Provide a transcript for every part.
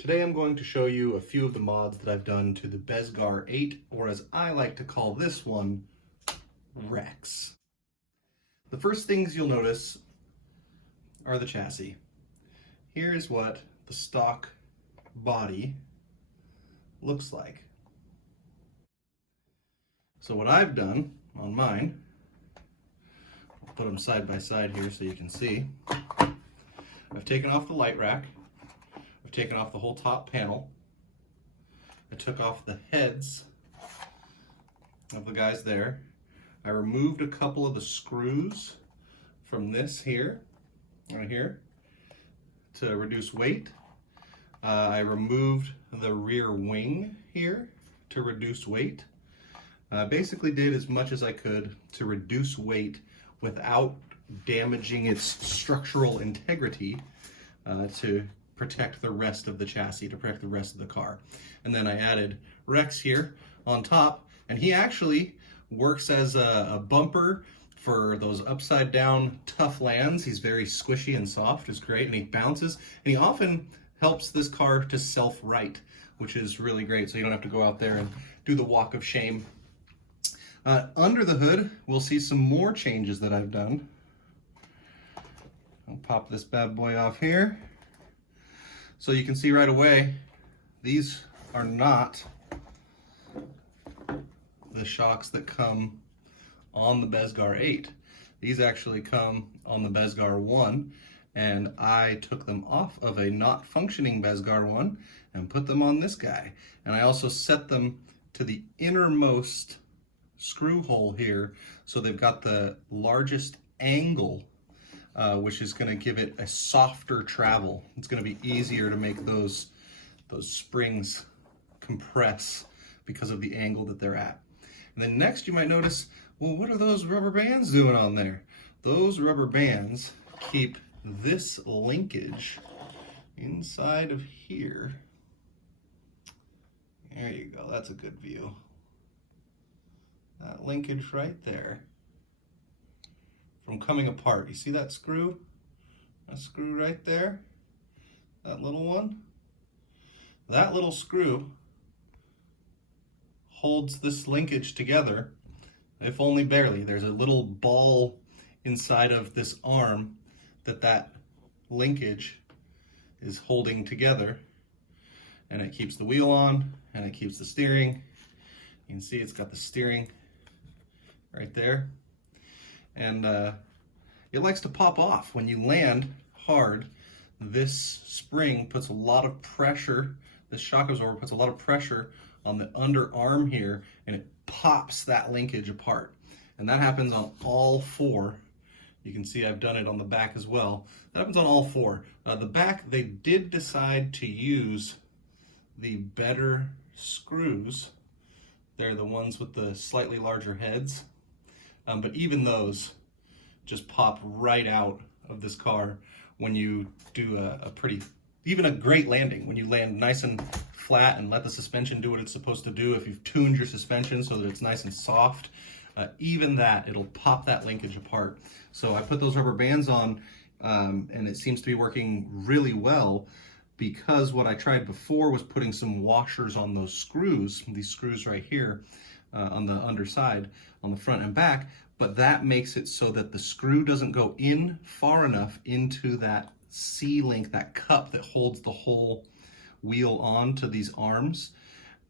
Today I'm going to show you a few of the mods that I've done to the Bezgar 8, or as I like to call this one, WREX. The first things you'll notice are the chassis. Here is what the stock body looks like. So what I've done on mine, I'll put them side by side here so you can see. I've taken off the light rack. I've taken off the whole top panel. I took off the heads of the guys there. I removed a couple of the screws from this here, right here, to reduce weight. I removed the rear wing here to reduce weight. Basically did as much as I could to reduce weight without damaging its structural integrity to protect the rest of the chassis, to protect the rest of the car. And then I added WREX here on top, and he actually works as a bumper for those upside down tough lands. He's very squishy and soft, it's great, and he bounces, and he often helps this car to self-right, which is really great, so you don't have to go out there and do the walk of shame. Under the hood, we'll see some more changes that I've done. I'll pop this bad boy off here. So you can see right away, these are not the shocks that come on the Bezgar 8. These actually come on the Bezgar 1, and I took them off of a not functioning Bezgar 1 and put them on this guy. And I also set them to the innermost screw hole here, so they've got the largest angle, which is going to give it a softer travel. It's going to be easier to make those springs compress because of the angle that they're at. And then next you might notice, well, what are those rubber bands doing on there? Those rubber bands keep this linkage inside of here. There you go, that's a good view. That linkage right there from coming apart. You see that screw? That screw right there? That little one? That little screw holds this linkage together, if only barely. There's a little ball inside of this arm that linkage is holding together, and it keeps the wheel on, and it keeps the steering. You can see it's got the steering right there. And it likes to pop off. When you land hard, this spring puts a lot of pressure, this shock absorber puts a lot of pressure on the underarm here, and it pops that linkage apart. And that happens on all four. You can see I've done it on the back as well. That happens on all four. The back, they did decide to use the better screws. They're the ones with the slightly larger heads. But even those just pop right out of this car when you do even a great landing, when you land nice and flat and let the suspension do what it's supposed to do. If you've tuned your suspension so that it's nice and soft, even that, it'll pop that linkage apart. So I put those rubber bands on, and it seems to be working really well, because what I tried before was putting some washers on those screws, these screws right here, on the underside, on the front and back, but that makes it so that the screw doesn't go in far enough into that C-link, that cup that holds the whole wheel on to these arms.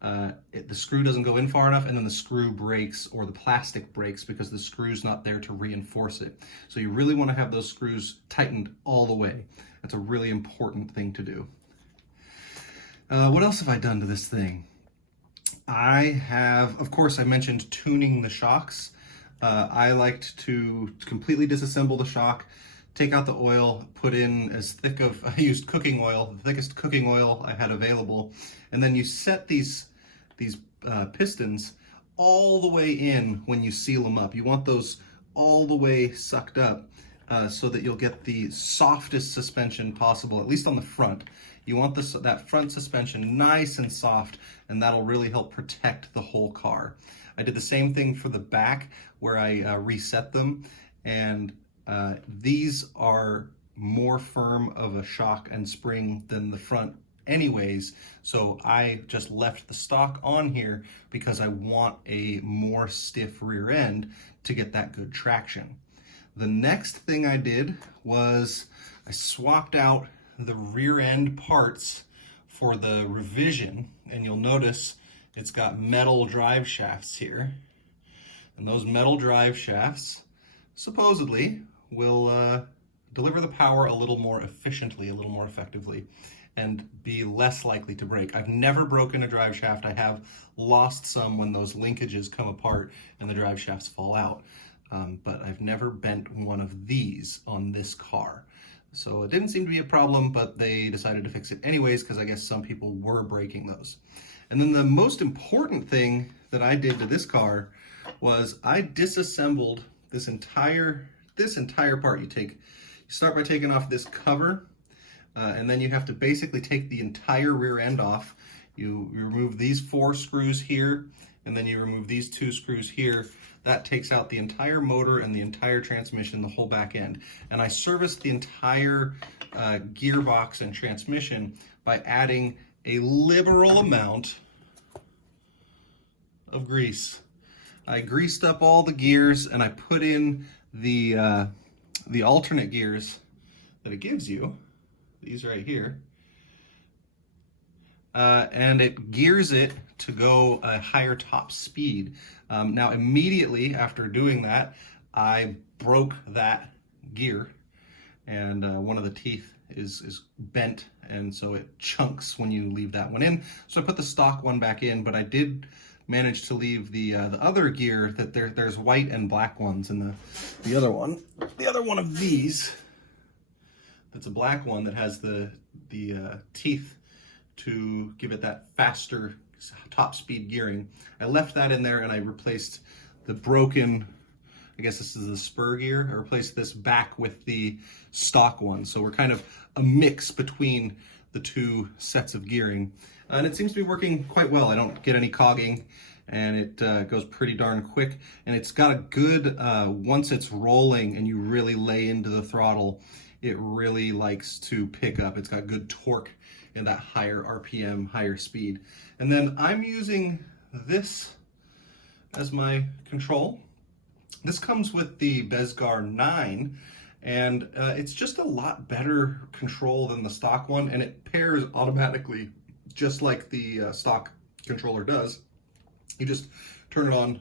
The screw doesn't go in far enough, and then the screw breaks, or the plastic breaks, because the screw's not there to reinforce it. So you really want to have those screws tightened all the way. That's a really important thing to do. What else have I done to this thing? I have, of course, I mentioned tuning the shocks. I liked to completely disassemble the shock, take out the oil, put in I used cooking oil, the thickest cooking oil I had available, and then you set these pistons all the way in when you seal them up. You want those all the way sucked up so that you'll get the softest suspension possible, at least on the front. You want that front suspension nice and soft, and that'll really help protect the whole car. I did the same thing for the back, where I reset them, and these are more firm of a shock and spring than the front anyways, so I just left the stock on here because I want a more stiff rear end to get that good traction. The next thing I did was I swapped out the rear end parts for the revision, and you'll notice it's got metal drive shafts here. And those metal drive shafts supposedly will deliver the power a little more efficiently, a little more effectively, and be less likely to break. I've never broken a drive shaft. I have lost some when those linkages come apart and the drive shafts fall out, but I've never bent one of these on this car. So it didn't seem to be a problem, but they decided to fix it anyways because I guess some people were breaking those. And then the most important thing that I did to this car was I disassembled this entire part. You start by taking off this cover, and then you have to basically take the entire rear end off. You remove these 4 screws here, and then you remove these 2 screws here. That takes out the entire motor and the entire transmission, the whole back end. And I serviced the entire gearbox and transmission by adding a liberal amount of grease. I greased up all the gears, and I put in the alternate gears that it gives you, these right here, and it gears it to go a higher top speed. Now immediately after doing that, I broke that gear, and one of the teeth is bent, and so it chunks when you leave that one in. So I put the stock one back in, but I did manage to leave the other gear that there's white and black ones, and the other one of these, that's a black one that has the teeth to give it that faster top speed gearing. I left that in there, and I replaced the broken, I guess this is the spur gear. I replaced this back with the stock one. So we're kind of a mix between the 2 sets of gearing. And it seems to be working quite well. I don't get any cogging, and it goes pretty darn quick. And it's got a good, once it's rolling and you really lay into the throttle, it really likes to pick up. It's got good torque and that higher RPM, higher speed. And then I'm using this as my control. This comes with the Bezgar 9, and it's just a lot better control than the stock one, and it pairs automatically just like the stock controller does. You just turn it on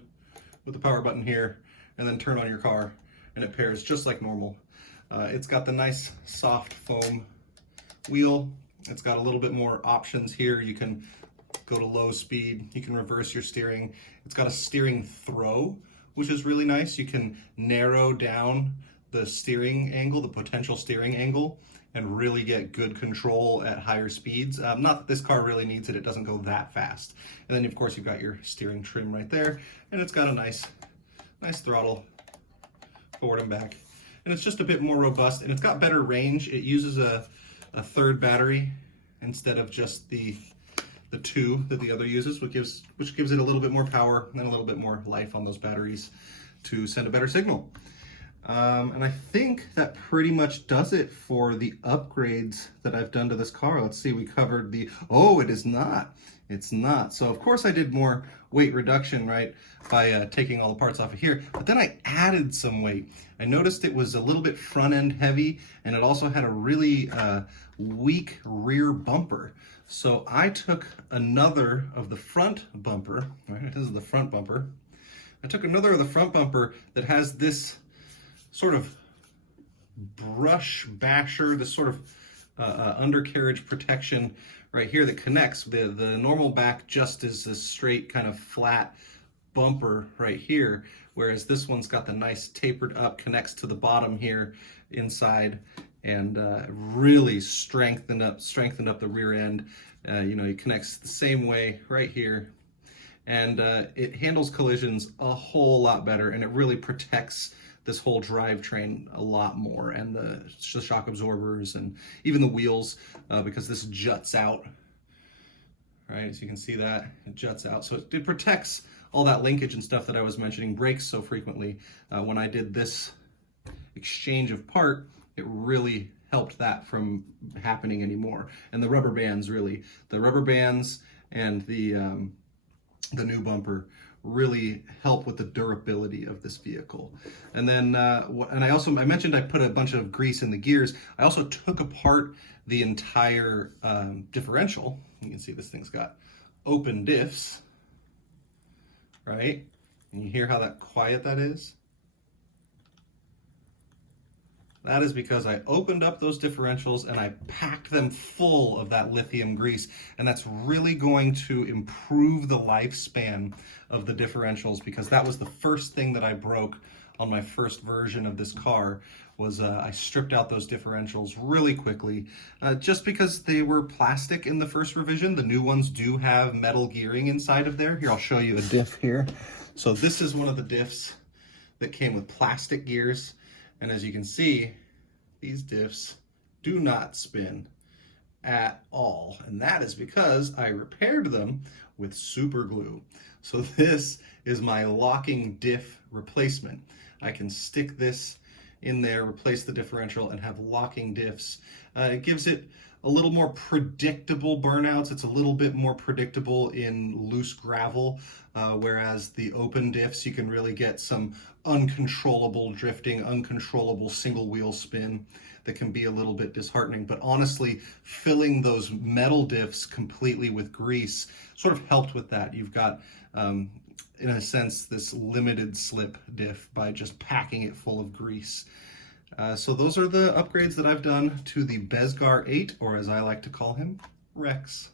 with the power button here, and then turn on your car, and it pairs just like normal. It's got the nice soft foam wheel. It's got a little bit more options here. You can go to low speed, you can reverse your steering. It's got a steering throw, which is really nice. You can narrow down the steering angle, the potential steering angle, and really get good control at higher speeds. Not that this car really needs it, it doesn't go that fast. And then of course you've got your steering trim right there, and it's got a nice throttle forward and back. And it's just a bit more robust, and it's got better range. It uses a 3rd battery instead of just the 2 that the other uses, which gives it a little bit more power and a little bit more life on those batteries to send a better signal. And I think that pretty much does it for the upgrades that I've done to this car. Let's see, we covered oh, it is not. It's not. So of course I did more weight reduction, right, by taking all the parts off of here, but then I added some weight. I noticed it was a little bit front end heavy, and it also had a really weak rear bumper. So I took another of the front bumper, right, this is the front bumper. I took another of the front bumper that has this sort of brush basher, this sort of undercarriage protection right here that connects. The normal back just is this straight kind of flat bumper right here, whereas this one's got the nice tapered up, connects to the bottom here inside, and really strengthened up the rear end. It connects the same way right here, and it handles collisions a whole lot better, and it really protects this whole drivetrain a lot more, and the shock absorbers and even the wheels, because this juts out, right? As you can see that, it juts out. So it protects all that linkage and stuff that I was mentioning breaks so frequently. When I did this exchange of part, it really helped that from happening anymore. And the rubber bands, really, the rubber bands and the new bumper really help with the durability of this vehicle. And then, I mentioned I put a bunch of grease in the gears. I also took apart the entire differential. You can see this thing's got open diffs, right? And you hear how quiet that is? That is because I opened up those differentials and I packed them full of that lithium grease, and that's really going to improve the lifespan of the differentials, because that was the first thing that I broke on my first version of this car. Was I stripped out those differentials really quickly, just because they were plastic in the first revision. The new ones do have metal gearing inside of there. Here, I'll show you a diff here. So this is one of the diffs that came with plastic gears. And as you can see, these diffs do not spin at all. And that is because I repaired them with super glue. So this is my locking diff replacement. I can stick this in there, replace the differential, and have locking diffs. It gives it a little more predictable burnouts. It's a little bit more predictable in loose gravel, whereas the open diffs, you can really get some uncontrollable drifting, uncontrollable single wheel spin that can be a little bit disheartening. But honestly, filling those metal diffs completely with grease sort of helped with that. You've got, in a sense, this limited slip diff by just packing it full of grease. So those are the upgrades that I've done to the Bezgar 8, or as I like to call him, WREX.